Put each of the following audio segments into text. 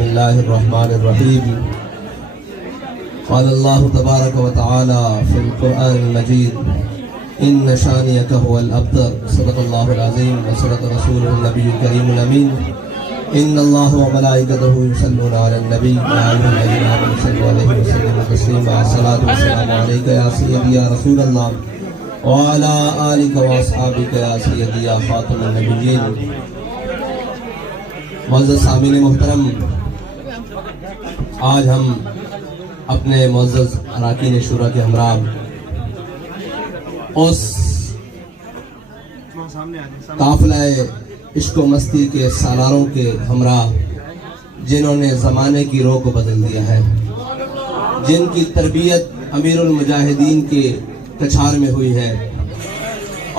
بسم الله الرحمن الرحيم. قال الله تبارك وتعالى في القرآن المجيد إن شانئك هو الأبتر. صدق الله العظيم وصدق رسوله النبي الكريم الأمين. إن الله وملائكته يصلون على النبي يا أيها الذين آمنوا صلوا عليه وسلموا تسليما. الصلاة والسلام عليك يا سيدي يا رسول الله وعلى آلك وأصحابك يا سيدي يا خاتم النبيين. معزز سامعین محترم، آج ہم اپنے معزز اراکین شورا کے ہمراہ اس قافلہ عشق و مستی کے سالاروں کے ہمراہ جنہوں نے زمانے کی رو کو بدل دیا ہے، جن کی تربیت امیر المجاہدین کے کچھار میں ہوئی ہے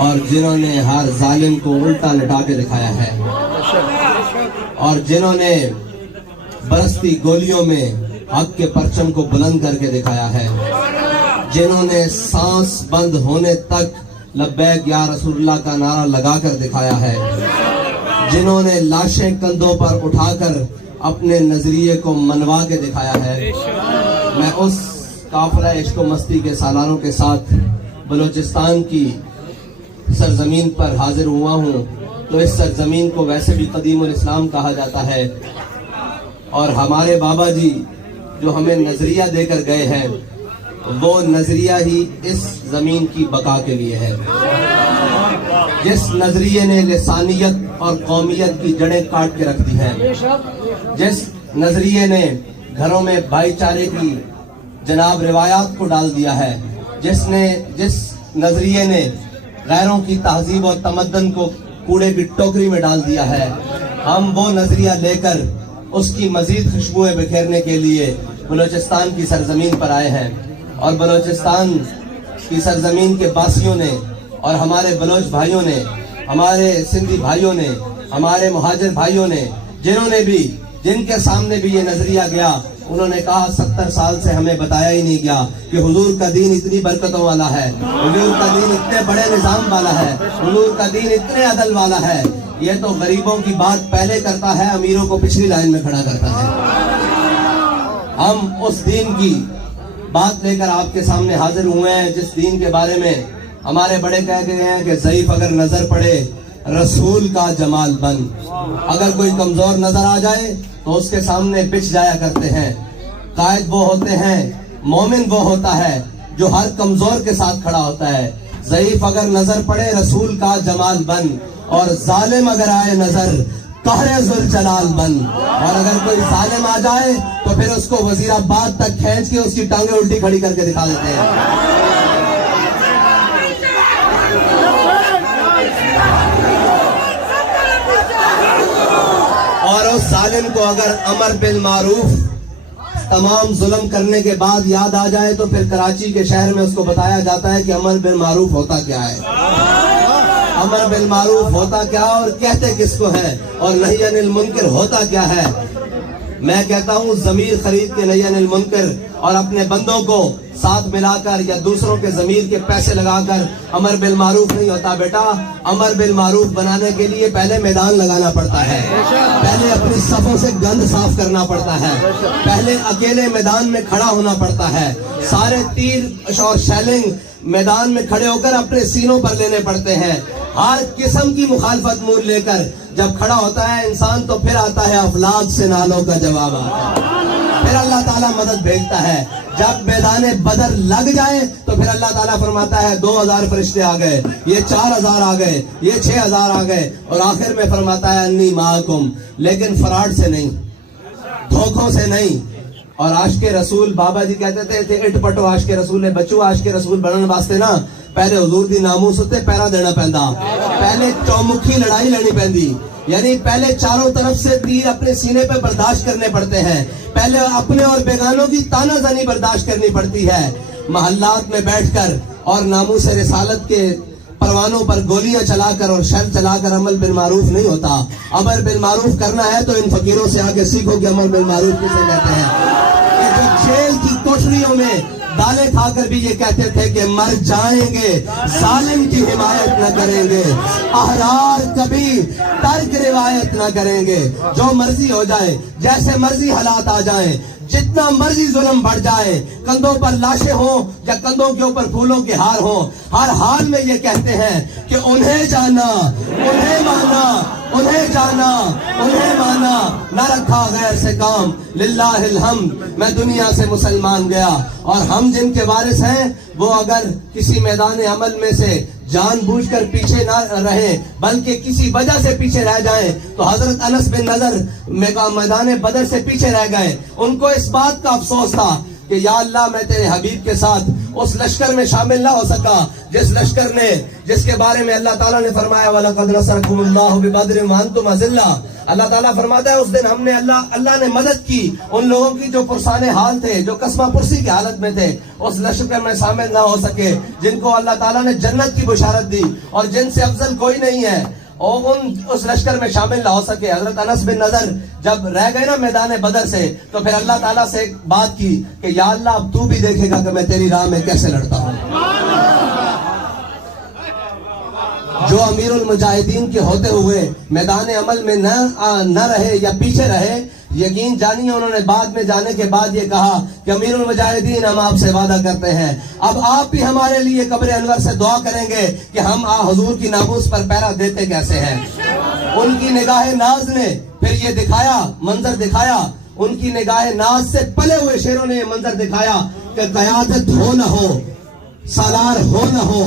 اور جنہوں نے ہر ظالم کو الٹا لٹا کے دکھایا ہے اور جنہوں نے برستی گولیوں میں حق کے پرچم کو بلند کر کے دکھایا ہے، جنہوں نے سانس بند ہونے تک لبیک یا رسول اللہ کا نعرہ لگا کر دکھایا ہے، جنہوں نے لاشیں کندھوں پر اٹھا کر اپنے نظریے کو منوا کے دکھایا ہے. میں اس قافلہ عشق و مستی کے سالاروں کے ساتھ بلوچستان کی سرزمین پر حاضر ہوا ہوں. تو اس سرزمین کو ویسے بھی قدیم الاسلام کہا جاتا ہے اور ہمارے بابا جی جو ہمیں نظریہ دے کر گئے ہیں وہ نظریہ ہی اس زمین کی بقا کے لیے ہے. جس نظریے نے لسانیت اور قومیت کی جڑیں کاٹ کے رکھ دی ہیں، جس نظریے نے گھروں میں بھائی چارے کی جناب روایات کو ڈال دیا ہے، جس نظریے نے غیروں کی تہذیب اور تمدن کو کوڑے کی ٹوکری میں ڈال دیا ہے، ہم وہ نظریہ لے کر اس کی مزید خوشبوئیں بکھیرنے کے لیے بلوچستان کی سرزمین پر آئے ہیں. اور بلوچستان کی سرزمین کے باسیوں نے اور ہمارے بلوچ بھائیوں نے، ہمارے سندھی بھائیوں نے، ہمارے مہاجر بھائیوں نے، جن کے سامنے بھی یہ نظریہ گیا، انہوں نے کہا 70 سال سے ہمیں بتایا ہی نہیں گیا کہ حضور کا دین اتنی برکتوں والا ہے، حضور کا دین اتنے بڑے نظام والا ہے، حضور کا دین اتنے عدل والا ہے. یہ تو غریبوں کی بات پہلے کرتا ہے، امیروں کو پچھلی لائن میں کھڑا کرتا ہے. ہم اس دین کی بات لے کر آپ کے سامنے حاضر ہوئے ہیں جس دین کے بارے میں ہمارے بڑے کہہ گئے ہیں کہ ضعیف اگر نظر پڑے رسول کا جمال بن. اگر کوئی کمزور نظر آ جائے تو اس کے سامنے بچ جایا کرتے ہیں. قائد وہ ہوتے ہیں، مومن وہ ہوتا ہے جو ہر کمزور کے ساتھ کھڑا ہوتا ہے. ضعیف اگر نظر پڑے رسول کا جمال بن، اور ظالم اگر آئے نظر قہر ذوالجلال بن. اور اگر کوئی ظالم آ جائے تو پھر اس کو وزیر آباد تک کھینچ کے اس کی ٹانگیں الٹی کھڑی کر کے دکھا دیتے ہیں. اور اس ظالم کو اگر امر بالمعروف تمام ظلم کرنے کے بعد یاد آ جائے تو پھر کراچی کے شہر میں اس کو بتایا جاتا ہے کہ امر بالمعروف ہوتا کیا ہے، امر بالمعروف ہوتا کیا اور کہتے کس کو ہے، اور نہی عن المنکر ہوتا کیا ہے. میں کہتا ہوں ضمیر خرید کے نہی عن المنکر اور اپنے بندوں کو ساتھ ملا کر یا دوسروں کے ضمیر کے پیسے لگا کر امر بالمعروف نہیں ہوتا. بیٹا امر بالمعروف بنانے کے لیے پہلے میدان لگانا پڑتا ہے، پہلے اپنی صفوں سے گند صاف کرنا پڑتا ہے، پہلے اکیلے میدان میں کھڑا ہونا پڑتا ہے، سارے تیر اور شیلنگ میدان میں کھڑے ہو کر اپنے سینوں پر لینے پڑتے ہیں. ہر قسم کی مخالفت مول لے کر جب کھڑا ہوتا ہے انسان تو پھر آتا ہے افلاک سے نالوں کا جواب آتا ہے، پھر اللہ تعالیٰ مدد بھیجتا ہے. جب میدان بدر لگ جائے تو پھر اللہ تعالیٰ فرماتا ہے 2000 فرشتے آ گئے، یہ 4000 آ گئے، یہ 6000 آ گئے، اور آخر میں فرماتا ہے انی معکم. لیکن فراڈ سے نہیں، دھوکوں سے نہیں. اور عاشق رسول بابا جی کہتے تھے اٹ پٹو عاشق رسول ہے. بچو عاشق رسول بننے واسطے نا پہلے حضور دی ناموس تے پیرا دینا پیندا، پہلے چومکھی لڑائی لڑنی پیندی، یعنی پہلے چاروں طرف سے تیر اپنے سینے پہ برداشت کرنے پڑتے ہیں، پہلے اپنے اور بیگانوں کی تانا زنی برداشت کرنی پڑتی ہے. محلات میں بیٹھ کر اور ناموس رسالت کے پروانوں پر گولیاں چلا کر اور شر چلا کر عمل بالمعروف نہیں ہوتا. امر بالمعروف کرنا ہے تو ان فقیروں سے آ کے سیکھو کہ عمل بالمعروف کسے کہتے ہیں. جو جیل کی کوٹریوں میں دالیں کھا کر بھی یہ کہتے تھے کہ مر جائیں گے، ظالم کی حمایت نہ کریں گے، احرار کبھی ترک روایت نہ کریں گے۔ جو مرضی ہو جائے، جیسے مرضی حالات آ جائیں، جتنا مرضی ظلم بڑھ جائے، کندھوں پر لاشیں ہوں یا کندھوں کے اوپر پھولوں کے ہار ہوں، ہر حال میں یہ کہتے ہیں کہ انہیں جانا، انہیں مانا، انہیں جانا، انہیں مانا، نہ رکھا غیر سے کام، للہ الحمد میں دنیا سے مسلمان گیا۔ اور ہم جن کے وارث ہیں وہ اگر کسی میدان عمل میں سے جان بوجھ کر پیچھے نہ رہے بلکہ کسی وجہ سے پیچھے رہ جائیں تو حضرت انس بن نضر میدان بدر سے پیچھے رہ گئے۔ ان کو اس بات کا افسوس تھا کہ یا اللہ میں تیرے حبیب کے ساتھ اس لشکر میں شامل نہ ہو سکا جس لشکر نے، جس کے بارے میں اللہ تعالیٰ نے فرمایا وَلَقَدْ نَصَرَكُمُ اللَّهُ بِبَدْرٍ وَأَنْتُمْ أَذِلَّةٌ۔ اللہ تعالیٰ فرماتا ہے اس دن ہم نے اللہ نے مدد کی ان لوگوں کی جو پرسان حال تھے، جو قسمہ پرسی کی حالت میں تھے، اس لشکر میں شامل نہ ہو سکے جن کو اللہ تعالیٰ نے جنت کی بشارت دی اور جن سے افضل کوئی نہیں ہے، اور اس لشکر میں شامل نہ ہو سکے۔ حضرت انس بن نضر جب رہ گئے نا میدان بدر سے تو پھر اللہ تعالیٰ سے ایک بات کی کہ یا اللہ اب تو بھی دیکھے گا کہ میں تیری راہ میں کیسے لڑتا ہوں۔ جو امیر المجاہدین کے ہوتے ہوئے میدان عمل میں نہ رہے یا پیچھے رہے، یقین جانیے انہوں نے بعد میں جانے کے بعد یہ کہا کہ امیر المجاہدین ہم آپ سے وعدہ کرتے ہیں اب آپ بھی ہمارے لیے قبر انور سے دعا کریں گے کہ ہم حضور کی ناموس پر پہرا دیتے کیسے ہیں۔ ان کی نگاہ ناز نے پھر یہ دکھایا، منظر دکھایا، ان کی نگاہ ناز سے پلے ہوئے شیروں نے یہ منظر دکھایا کہ قیادت ہو نہ ہو، سالار ہو نہ ہو،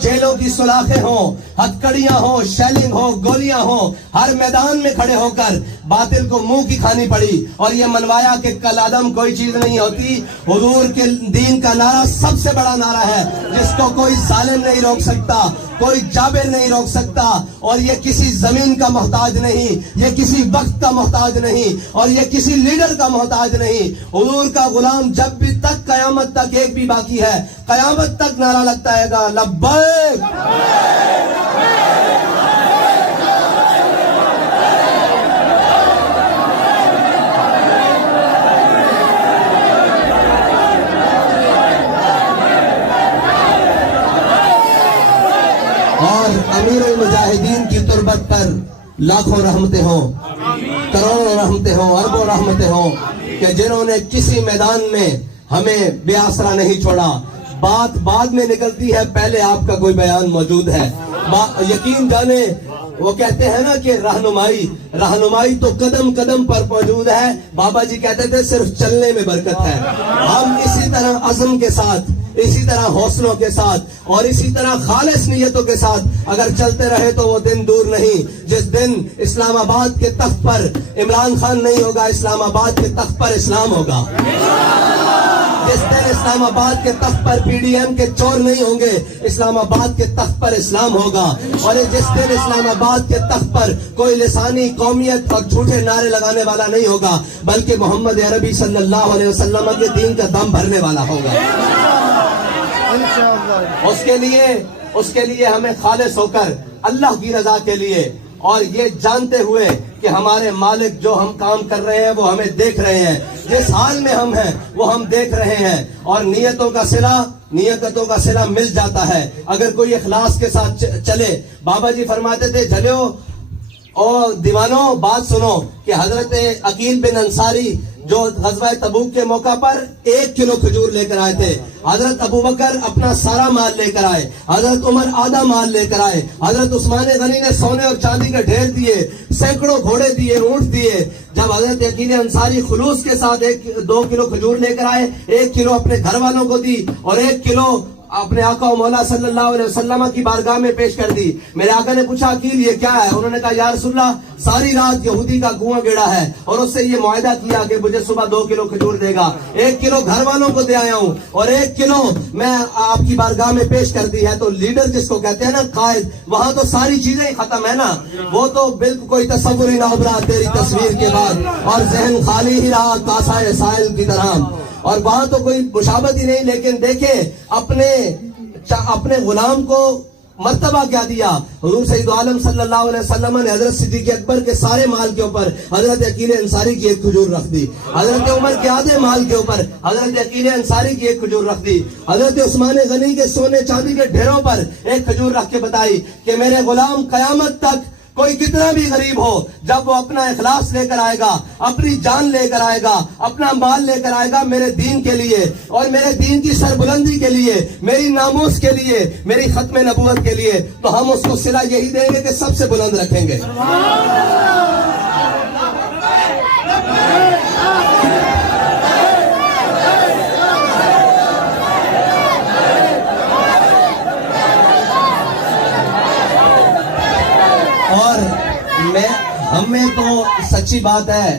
جیلوں کی سلاخیں ہوں، ہتکڑیاں ہوں، شیلنگ ہو، گولیاں ہوں، ہر میدان میں کھڑے ہو کر باطل کو منہ کی کھانی پڑی اور یہ منوایا کہ کل عدم کوئی چیز نہیں ہوتی۔ حضور کے دین کا نعرہ سب سے بڑا نعرہ ہے جس کو کوئی ظالم نہیں روک سکتا، کوئی جابر نہیں روک سکتا، اور یہ کسی زمین کا محتاج نہیں، یہ کسی وقت کا محتاج نہیں، اور یہ کسی لیڈر کا محتاج نہیں۔ حضور کا غلام جب بھی تک قیامت تک ایک بھی باقی ہے، قیامت تک نعرہ لگتا ہے گا لبیک۔ اور امیر المجاہدین کی تربت پر لاکھوں رحمتیں ہوں، کروڑوں رحمتیں ہوں، اربوں رحمتیں ہوں کہ جنہوں نے کسی میدان میں ہمیں بے آسرا نہیں چھوڑا۔ بات بعد میں نکلتی ہے، پہلے آپ کا کوئی بیان موجود ہے۔ یقین جانے وہ کہتے ہیں نا کہ رہنمائی تو قدم قدم پر موجود ہے۔ بابا جی کہتے تھے صرف چلنے میں برکت ہے۔ ہم اسی طرح عزم کے ساتھ، اسی طرح حوصلوں کے ساتھ اور اسی طرح خالص نیتوں کے ساتھ اگر چلتے رہے تو وہ دن دور نہیں جس دن اسلام آباد کے تخت پر عمران خان نہیں ہوگا، اسلام آباد کے تخت پر اسلام ہوگا۔ جس دن اسلام آباد کے تخت پر پی ڈی ایم کے چور نہیں ہوں گے، اسلام آباد کے تخت پر اسلام ہوگا۔ اور جس دن اسلام آباد کے تخت پر کوئی لسانی قومیت اور جھوٹے نعرے لگانے والا نہیں ہوگا بلکہ محمد عربی صلی اللہ علیہ وسلم کے دین کا دم بھرنے والا ہوگا۔ اس کے لیے ہمیں خالص ہو کر اللہ کی رضا کے لیے اور یہ جانتے ہوئے کہ ہمارے مالک جو ہم کام کر رہے ہیں وہ ہمیں دیکھ رہے ہیں، جس حال میں ہم ہیں وہ ہم دیکھ رہے ہیں، اور نیتوں کا صلہ مل جاتا ہے اگر کوئی اخلاص کے ساتھ چلے۔ بابا جی فرماتے تھے جلیو اور دیوانوں بات سنو کہ حضرت عقیل بن انصاری جو غزوہ تبوک کے موقع پر 1 کلو کھجور لے کر آئے تھے، حضرت ابوبکر اپنا سارا مال لے کر آئے، حضرت عمر آدھا مال لے کر آئے، حضرت عثمان غنی نے سونے اور چاندی کے ڈھیر دیے، سینکڑوں گھوڑے دیے، اونٹ دیے۔ جب حضرت عقیل انصاری خلوص کے ساتھ 2 کلو کھجور لے کر آئے، 1 کلو اپنے گھر والوں کو دی اور 1 کلو اپنے آقا و مولا صلی اللہ علیہ وسلم کی بارگاہ میں پیش کر دی۔ میرے آقا نے پوچھا عقیل یہ کیا ہے؟ انہوں نے کہا یا رسول اللہ ساری رات یہودی کا کنواں گڑا ہے اور اس سے یہ معاہدہ کیا کہ مجھے صبح 2 کلو کھجور دے گا، 1 کلو گھر والوں کو دے آیا ہوں اور 1 کلو میں آپ کی بارگاہ میں پیش کر دی ہے۔ تو لیڈر جس کو کہتے ہیں نا قائد، وہاں تو ساری چیزیں ہی ختم ہے نا، وہ تو بالکل کوئی تصور ہی نہ ابھرا تیری تصویر کے بعد، اور ذہن خالی ہی رہا کاسہ سائل کی طرح، اور وہاں تو کوئی مشابہت ہی نہیں۔ لیکن دیکھیں اپنے غلام کو مرتبہ کیا دیا. حضور سید عالم صلی اللہ علیہ وسلم نے حضرت صدیق اکبر کے سارے مال کے اوپر حضرت عقیل انصاری کی ایک کھجور رکھ دی. حضرت عمر کے آدھے مال کے اوپر حضرت عقیل انصاری کی ایک کھجور رکھ دی. حضرت عثمان غنی کے سونے چاندی کے ڈھیروں پر ایک کھجور رکھ کے بتائی کہ میرے غلام قیامت تک کوئی کتنا بھی غریب ہو، جب وہ اپنا اخلاص لے کر آئے گا، اپنی جان لے کر آئے گا، اپنا مال لے کر آئے گا میرے دین کے لیے اور میرے دین کی سربلندی کے لیے، میری ناموس کے لیے، میری ختم نبوت کے لیے، تو ہم اس کو صلہ یہی دیں گے کہ سب سے بلند رکھیں گے. ہم میں تو سچی بات ہے،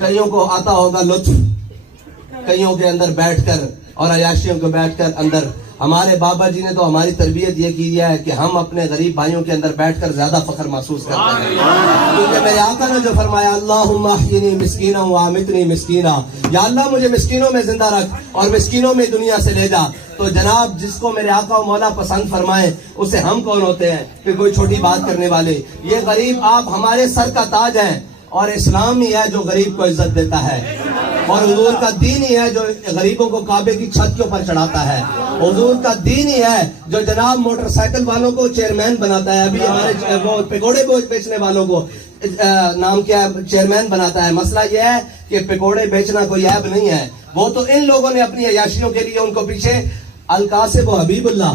کئیوں کو آتا ہوگا لطف، کئیوں کے اندر بیٹھ کر اور عیاشیوں کو بیٹھ کر اندر. ہمارے بابا جی نے تو ہماری تربیت یہ کی ہے کہ ہم اپنے غریب بھائیوں کے اندر بیٹھ کر زیادہ فخر محسوس کرتے ہیں، کیونکہ میرے آقا نے جو فرمایا اللہم احیینی مسکینا وامتنی مسکینا، یا اللہ مجھے مسکینوں میں زندہ رکھ اور مسکینوں میں دنیا سے لے جا. تو جناب جس کو میرے آقا و مولا پسند فرمائے اسے ہم کون ہوتے ہیں کہ کوئی چھوٹی بات کرنے والے. یہ غریب آپ ہمارے سر کا تاج ہیں، اور اسلام ہی ہے جو غریب کو عزت دیتا ہے، اور حضور کا دین ہی ہے جو غریبوں کو کعبے کی چھت کے اوپر چڑھاتا ہے. حضور کا دین ہی ہے جو جناب موٹر سائیکل والوں کو چیئرمین بناتا ہے. ابھی ہمارے وہ پکوڑے بیچنے والوں کو نام کیا چیئرمین بناتا ہے. مسئلہ یہ ہے کہ پکوڑے بیچنا کوئی عیب نہیں ہے، وہ تو ان لوگوں نے اپنی عیاشیوں کے لیے ان کو پیچھے القاسب و حبیب اللہ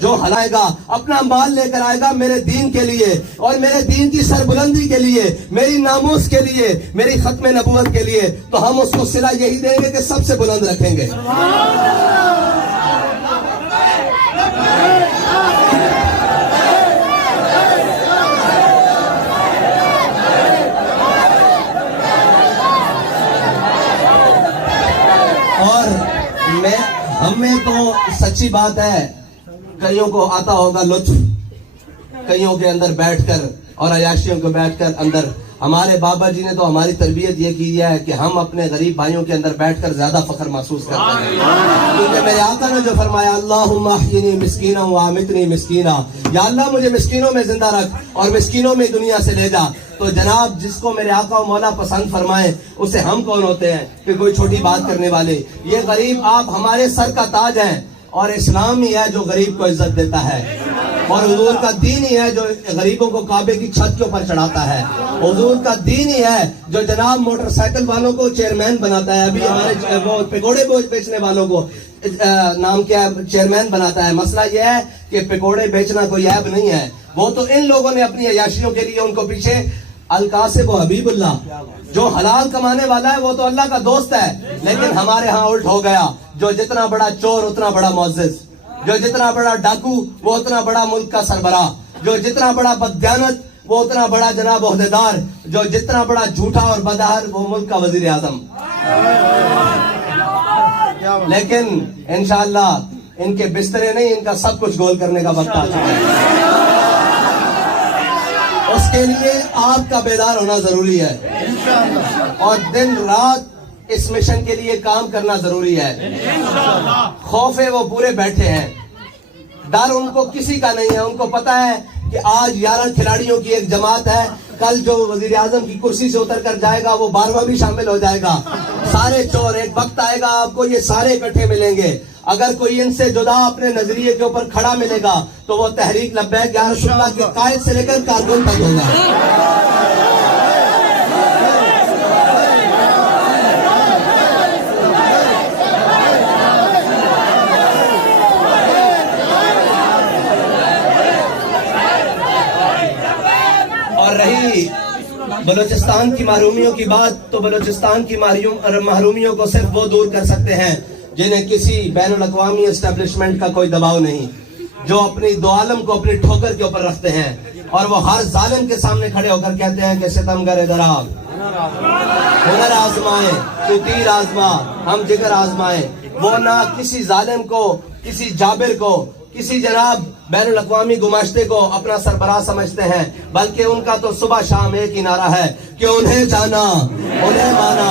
جو ہلائے گا، اپنا مال لے کر آئے گا میرے دین کے لیے اور میرے دین کی سربلندی کے لیے، میری ناموس کے لیے، میری ختم نبوت کے لیے، تو ہم اس کو صلہ یہی دیں گے کہ سب سے بلند رکھیں گے. اور ہم میں تو سچی بات ہے، کئیوں کو آتا ہوگا لطف، کئیوں کے اندر بیٹھ کر اور عیاشیوں کو بیٹھ کر اندر. ہمارے بابا جی نے تو ہماری تربیت یہ کی ہے کہ ہم اپنے غریب بھائیوں کے اندر بیٹھ کر زیادہ فخر محسوس کرتے ہیں، کیونکہ میرے آقا نے جو فرمایا اللہم احیینی مسکینا وامتنی مسکینا، یا اللہ مجھے مسکینوں میں زندہ رکھ اور مسکینوں میں دنیا سے لے جا. تو جناب جس کو میرے آقا و مولا پسند فرمائے اسے ہم کون ہوتے ہیں کہ کوئی چھوٹی بات کرنے والے. یہ غریب آپ ہمارے سر کا تاج ہیں، اور اسلام ہی ہے جو غریب کو عزت دیتا ہے، اور حضور کا دین ہی ہے جو غریبوں کو کعبے کی چھت کے اوپر چڑھاتا ہے. حضور کا دین ہی ہے جو جناب موٹر سائیکل والوں کو چیئرمین بناتا ہے. ابھی ہمارے وہ پکوڑے بیچنے والوں کو نام کیا چیئرمین بناتا ہے. مسئلہ یہ ہے کہ پکوڑے بیچنا کوئی عیب نہیں ہے، وہ تو ان لوگوں نے اپنی عیاشیوں کے لیے ان کو پیچھے القاسب و حبیب اللہ جو حلال کمانے والا ہے وہ تو اللہ کا دوست ہے. لیکن ہمارے ہاں الٹ ہو گیا، جو جتنا بڑا چور اتنا بڑا معزز، جو جتنا بڑا ڈاکو وہ اتنا بڑا ملک کا سربراہ، جو جتنا بڑا بددیانت وہ اتنا بڑا جناب عہدیدار، جو جتنا بڑا جھوٹا اور بدہر وہ ملک کا وزیر اعظم. لیکن انشاءاللہ ان کے بسترے نہیں، ان کا سب کچھ گول کرنے کا وقت آ چکا ہے. اس کے لیے آپ کا بیدار ہونا ضروری ہے اور دن رات اس مشن کے لیے کام کرنا ضروری ہے. خوف ہے وہ پورے بیٹھے ہیں، ڈر ان کو کسی کا نہیں ہے. ان کو پتا ہے کہ آج 11 کھلاڑیوں کی ایک جماعت ہے، کل جو وزیر اعظم کی کرسی سے اتر کر جائے گا وہ 12واں بھی شامل ہو جائے گا. سارے چور ایک وقت آئے گا آپ کو یہ سارے اکٹھے ملیں گے. اگر کوئی ان سے جدا اپنے نظریے کے اوپر کھڑا ملے گا تو وہ تحریک لبیک یا رسول اللہ کے قائد سے لے کر کارکن تک ہوگا. اور رہی بلوچستان کی محرومیوں کی بات، تو بلوچستان کی محرومیوں کو صرف وہ دور کر سکتے ہیں جنہیں کسی بین الاقوامی اسٹیبلشمنٹ کا کوئی دباؤ نہیں، جو اپنی دو عالم کو اپنی ٹھوکر کے اوپر رکھتے ہیں اور وہ ہر ظالم کے سامنے کھڑے ہو کر کہتے ہیں کہ ستمگر ادھر آ، ہنر آزمائے تو تیر آزما، ہم جگر آزمائے. وہ نہ کسی ظالم کو، کسی جابر کو، کسی جناب بین الاقوامی گماشتے کو اپنا سربراہ سمجھتے ہیں، بلکہ ان کا تو صبح شام ایک ہی نعرہ ہے کہ انہیں جانا، انہیں مانا.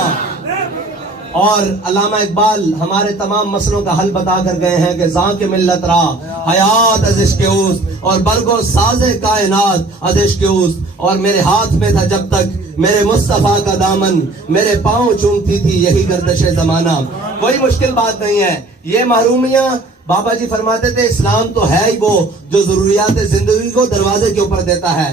اور علامہ اقبال ہمارے تمام مسئلوں کا حل بتا کر گئے ہیں کہ ذاں کے ملت را حیات از عشق اوست اور برگو ساز کائنات از عشق اوست، اور میرے ہاتھ میں تھا جب تک میرے مصطفیٰ کا دامن، میرے پاؤں چومتی تھی یہی گردش زمانہ۔ کوئی مشکل بات نہیں ہے یہ محرومیاں۔ بابا جی فرماتے تھے اسلام تو ہے ہی وہ جو ضروریات زندگی کو دروازے کے اوپر دیتا ہے،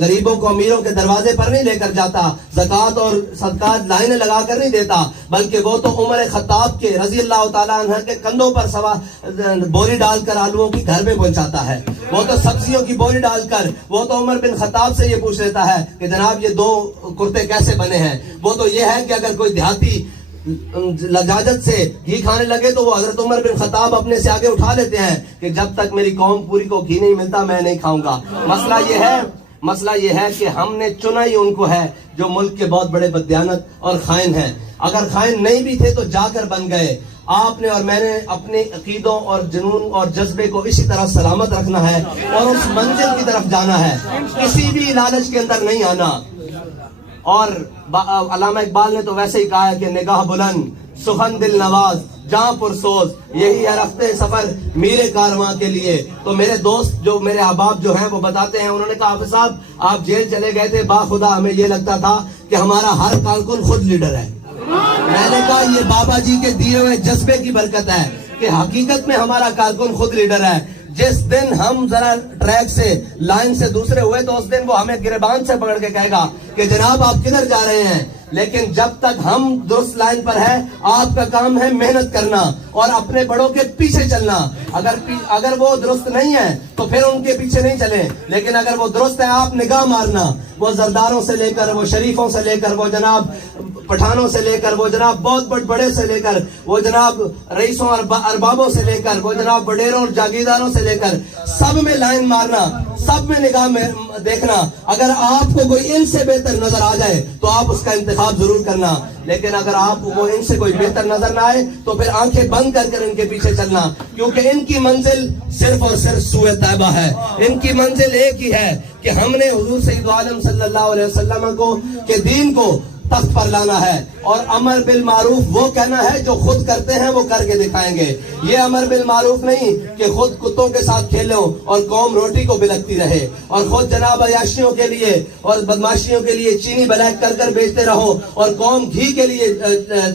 غریبوں کو امیروں کے دروازے پر نہیں لے کر جاتا، زکوٰۃ اور صدقات لائنیں لگا کر نہیں دیتا، بلکہ وہ تو عمر خطاب کے رضی اللہ تعالیٰ عنہ کے کندھوں پر بوری ڈال کر آلووں کی گھر میں پہنچاتا ہے، وہ تو سبزیوں کی بوری ڈال کر، وہ تو عمر بن خطاب سے یہ پوچھ لیتا ہے کہ جناب یہ 2 کرتے کیسے بنے ہیں، وہ تو یہ ہے کہ اگر کوئی دیہاتی لجاجت سے گھی کھانے لگے تو وہ حضرت عمر بن خطاب اپنے سے آگے اٹھا لیتے ہیں کہ جب تک میری قوم پوری کو گھی نہیں ملتا میں نہیں کھاؤں گا۔ مسئلہ یہ ہے کہ ہم نے چنا ہی ان کو ہے جو ملک کے بہت بڑے بددیانت اور خائن ہیں۔ اگر خائن نہیں بھی تھے تو جا کر بن گئے۔ آپ نے اور میں نے اپنے عقیدوں اور جنون اور جذبے کو اسی طرح سلامت رکھنا ہے اور اس منزل کی طرف جانا ہے، کسی بھی لالچ کے اندر نہیں آنا۔ اور علامہ اقبال نے تو ویسے ہی کہا ہے کہ نگاہ بلند سخن دل نواز جہاں پرسوز، یہی ہے رفتے سفر میرے کارواں کے لیے۔ تو میرے دوست جو میرے احباب جو ہیں وہ بتاتے ہیں، انہوں نے کہا حافظ صاحب آپ جیل چلے گئے تھے، باخدا ہمیں یہ لگتا تھا کہ ہمارا ہر کارکن خود لیڈر ہے۔ میں نے کہا یہ بابا جی کے دیے ہوئے جذبے کی برکت ہے کہ حقیقت میں ہمارا کارکن خود لیڈر ہے۔ جس دن ہم ذرا ٹریک سے لائن سے دوسرے ہوئے تو اس دن وہ ہمیں گریبان سے پکڑ کے کہے گا کہ جناب آپ کدھر جا رہے ہیں، لیکن جب تک ہم درست لائن پر ہے آپ کا کام ہے محنت کرنا اور اپنے بڑوں کے پیچھے چلنا۔ اگر وہ درست نہیں ہے تو پھر ان کے پیچھے نہیں چلیں، لیکن اگر وہ درست ہے آپ نگاہ مارنا، وہ زرداروں سے لے کر، وہ شریفوں سے لے کر، وہ جناب پٹھانوں سے لے کر، وہ جناب بہت بڑے سے لے کر، وہ جناب رئیسوں اور اربابوں سے لے کر، وہ جناب وڈیروں اور جاگیرداروں سے لے کر، سب میں لائن مارنا، سب میں نگاہ میں دیکھنا۔ اگر آپ کو کوئی ان سے بہتر نظر آ جائے تو آپ اس کا انتخاب ضرور کرنا، لیکن اگر آپ کو ان سے کوئی بہتر نظر نہ آئے تو پھر آنکھیں بند کر کر ان کے پیچھے چلنا، کیونکہ ان کی منزل صرف اور صرف سوئے طیبہ ہے۔ ان کی منزل ایک ہی ہے کہ ہم نے حضور سید عالم صلی اللہ علیہ وسلم کو کے دین کو تخت پر لانا ہے، اور امر بالمعروف وہ کہنا ہے جو خود کرتے ہیں وہ کر کے دکھائیں گے۔ یہ امر بالمعروف نہیں کہ خود کتوں کے ساتھ کھیلو اور قوم روٹی کو بلکتی رہے، اور خود جناب عیاشیوں کے لیے اور بدماشیوں کے لیے چینی بلیک کر کر بیچتے رہو اور قوم گھی کے لیے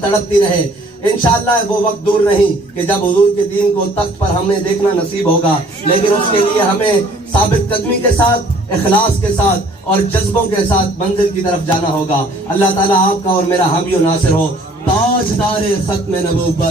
تڑپتی رہے۔ انشاءاللہ وہ وقت دور نہیں کہ جب حضور کے دین کو تخت پر ہمیں دیکھنا نصیب ہوگا، لیکن اس کے لیے ہمیں ثابت قدمی کے ساتھ، اخلاص کے ساتھ اور جذبوں کے ساتھ منزل کی طرف جانا ہوگا۔ اللہ تعالیٰ آپ کا اور میرا حامی و ناصر ہو۔ تاجدار ختم نبوت